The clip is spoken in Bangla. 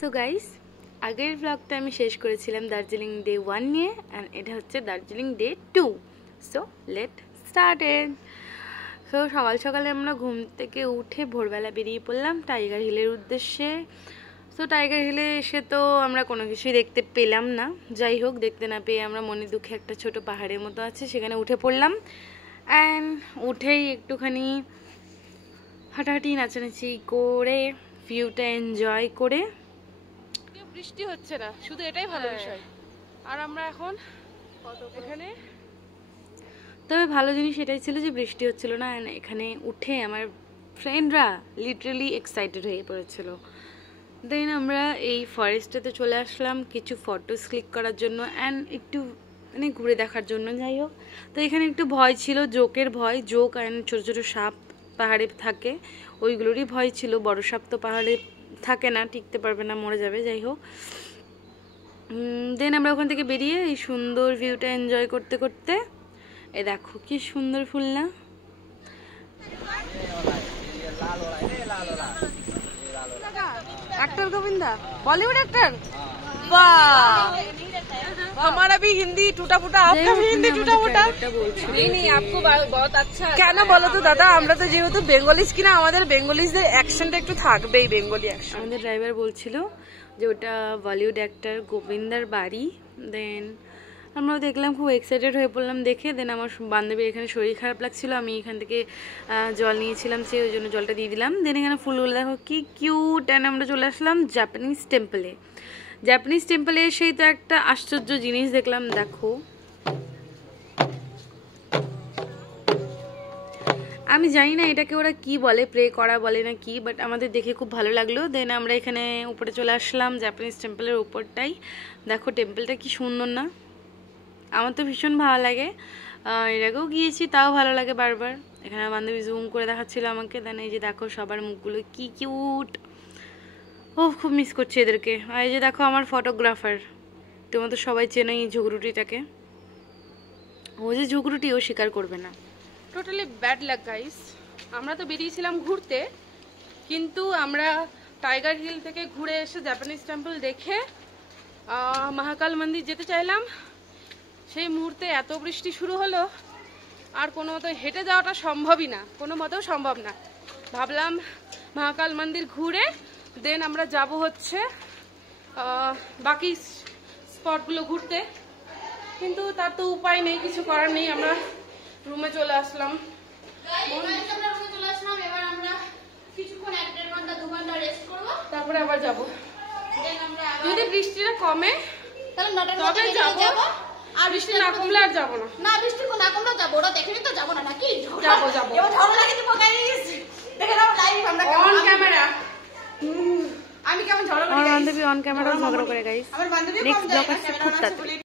সো গাইস, আগের ব্লগটা আমি শেষ করেছিলাম দার্জিলিং ডে 1 নিয়ে, অ্যান্ড এটা হচ্ছে Darjeeling day 2। So late started. So সকাল সকালে আমরা ঘুম থেকে উঠে ভোরবেলা বেরিয়ে পড়লাম টাইগার হিলের উদ্দেশ্যে। সো টাইগার হিলে এসে তো আমরা কোনো কিছুই দেখতে পেলাম না। যাই হোক, দেখতে না পেয়ে আমরা মনে দুঃখে একটা ছোট পাহাড়ের মতো আছে সেখানে উঠে পড়লাম। অ্যান্ড উঠেই একটুখানি হাঁটাহাঁটি নাচানাচি করে ভিউটা এনজয় করে, বৃষ্টি হচ্ছে না, শুধু এটাই ভালো বিষয়। আর আমরা এখন এখানে, তবে ভালো জিনিস এটাই ছিল যে বৃষ্টি হচ্ছিল না। এখানে উঠে আমার ফ্রেন্ডরা লিটারালি এক্সাইটেড হয়ে পড়েছিল। দেন আমরা এই ফরেস্টটাতে চলে আসলাম কিছু ফটোস ক্লিক করার জন্য অ্যান্ড একটু মানে ঘুরে দেখার জন্য। যাই হোক, তো এখানে একটু ভয় ছিল, জোকের ভয়। জোক অ্যান্ড ছোটো ছোটো সাপ পাহাড়ে থাকে, ওইগুলোরই ভয় ছিল। বড় সাপ তো পাহাড়ে থাকে না, টিকতে পারবে না, মরে যাবে। যাই হোক, দেন আমরা ওখান থেকে বেরিয়ে এই সুন্দর ভিউটা এনজয় করতে করতে, এ দেখো কি সুন্দর ফুল না। Actor Govinda Bollywood actor. वाह, हमारा भी हिंदी टूटा फूटा, आपका भी हिंदी टूटा फूटा। नहीं आपको बहुत अच्छा। কেন বলো তো দাদা, আমরা তো যেহেতু বেঙ্গলিজ কিনা, আমাদের বেঙ্গলিজদের অ্যাকসেন্ট একটু থাকবেই, বেঙ্গলি অ্যাকসেন্ট। আমাদের ড্রাইভার বলছিল যে ওটা বলিউড অ্যাক্টর গোবিন্দার বাড়ি। দেন আমরাও দেখলাম, খুব এক্সাইটেড হয়ে পড়লাম দেখে। দেন আমার বান্ধবীর এখানে শরীর খারাপ লাগছিল, আমি এখান থেকে জল নিয়েছিলাম, সে ওই জন্য জলটা দিয়ে দিলাম। দেন এখানে ফুলগুলো দেখো কি কিউট। অ্যান্ড আমরা চলে আসলাম জাপানিজ টেম্পলে। জাপানিজ টেম্পলে এসেই তো একটা আশ্চর্য জিনিস দেখলাম। দেখো, আমি জানি না এটাকে ওরা কি বলে, প্রে করা বলে না কি, বাট আমাদের দেখে খুব ভালো লাগলো। দেন আমরা এখানে উপরে চলে আসলাম জাপানিজ টেম্পলের উপরটাই। দেখো টেম্পলটা কি সুন্দর না, আমার তো ভীষণ ভালো লাগে। এর আগেও গিয়েছি, তাও ভালো লাগে বারবার। এখানে বান্ধবী জুম করে দেখাচ্ছিল আমাকে। দেন এই যে দেখো সবার মুখগুলো কি কিউট। ও খুব মিস করছি এদেরকে। আর এই যে দেখো আমার ফটোগ্রাফার, তোমার তো সবাই চেনো এই ঝগড়ুটিটাকে। ও যে ঝগড়ুটি, ও স্বীকার করবে না। Totally bad luck guys. আমরা তো বেরিয়েছিলাম ঘুরতে, কিন্তু আমরা টাইগার হিল থেকে ঘুরে এসে জাপানিজ টেম্পল দেখে মহাকাল মন্দির যেতে চাইলাম। সেই মুহূর্তে এত বৃষ্টি শুরু হলো, আর কোনো মতো হেঁটে যাওয়াটা সম্ভবই না, কোনো মতেও সম্ভব না। ভাবলাম মহাকাল মন্দির ঘুরে দেন আমরা যাব হচ্ছে বাকি স্পটগুলো ঘুরতে, কিন্তু তার তো উপায় নেই, কিছু করার নেই। আমরা রুমে চলে আসলাম। এবার আমরা কিছুক্ষণ 1-1.5 ঘন্টা 2 ঘন্টা রেস্ট করব, তারপরে আবার যাব। যদি বৃষ্টিটা কমে তাহলে তবে যাব, আর বৃষ্টি না কমলে আর যাবো না। না, বৃষ্টি না কমলে যাবো, ওরা দেখেনি তো যাবো না নাকি? যাবো এবার ঝড় লাগে দিব গাইস, দেখে নাও লাইভ আমরা অন ক্যামেরা। আমি কেমন ঝড় আমার বান্ধবী অন ক্যামেরা ঝগড়া করে গাইস। আমার বান্ধবী নেক্সট ব্লগ আসছে খুব তাড়াতাড়ি।